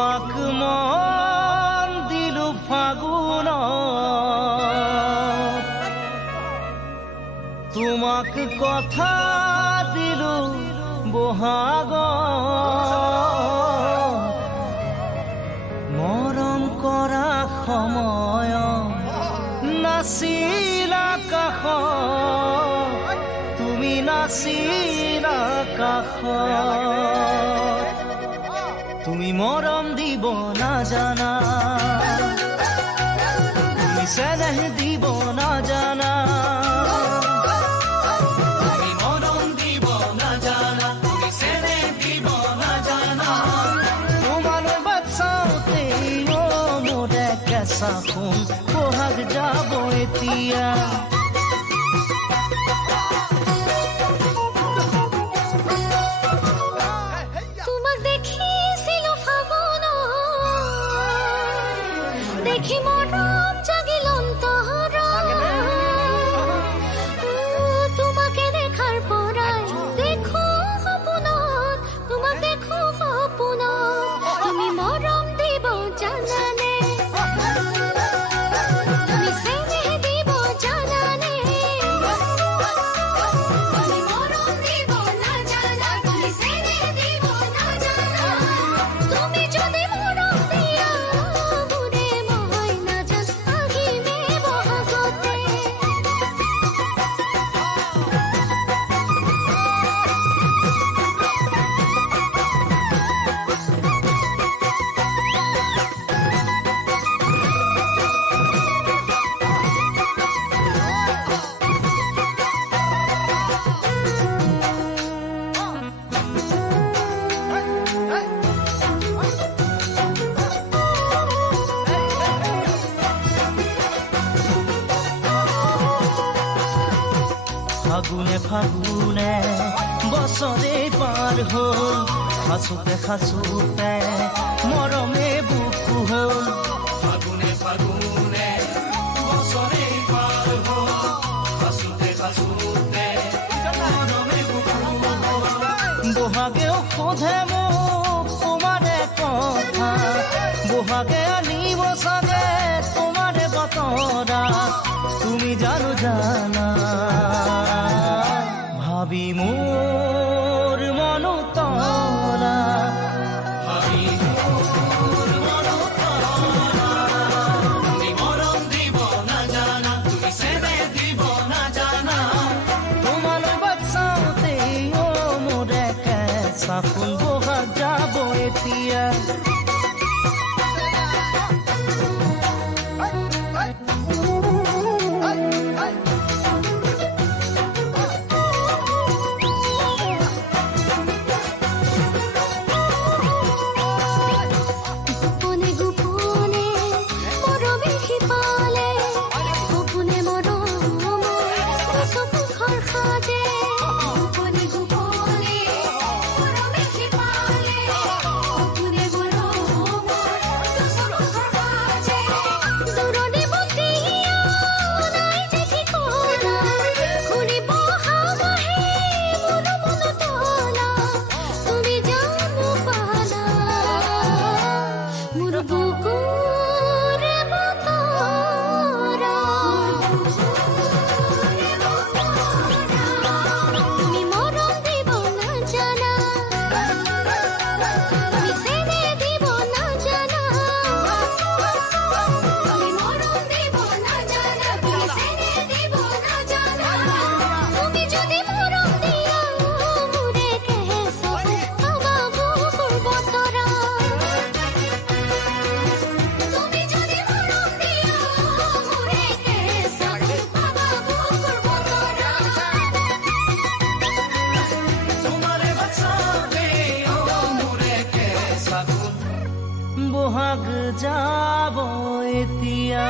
তোমাক মন দিলু ফাগুন তোমাক কথা দিলু বহাগ মৰম কৰা সময় নাছিলা কাষ তুমি নাছিলা কাষ তুমি মৰম দিব নাজানা তুমি চেনেহ দিব নাজানা তুমি মৰম দিব নাজানা তুমি চেনেহ দিব নাজানা তোমালৈ বাচ্চাওতে মোৰে কেঁচা সোণ বহাগ যাব এতিয়া দেখি মরম জাগিল অন্তর তোমাকে দেখার পরাই দেখো সপোনত তোমাক দেখো সপোনত তুমি মরম দিব জানানে তুমি চেনেহ দিব জানানে তুমি মরম দিব নাজানা তুমি চেনেহ দিব নাজানা তুমি যদি মরম দিয়া ফাগুনে ফাগুনে বছৰে পাৰ হ'ল খাচোতে খাচোতে মৰমে বুকু হ'ল ফাগুনে ফাগুনে বছৰে পাৰ হ'ল খাচোতে খাচোতে মৰমে বুকু হ'ল বহাগেও সোধে মোক তোমাৰে কথা বহাগে আনিব চাগে তোমাৰে বতৰা তুমি জানো জানা ভাবি মোর মন তলা ভাবি মোর মন তলা তুমি মরম দিব না জানা তুমি চেনে দিব না জানা তোমালৈ বাচ্চাওতে মোৰে কেঁচা ফুল বহাগ যাব এতিয়া বহাগ যাব এতিয়া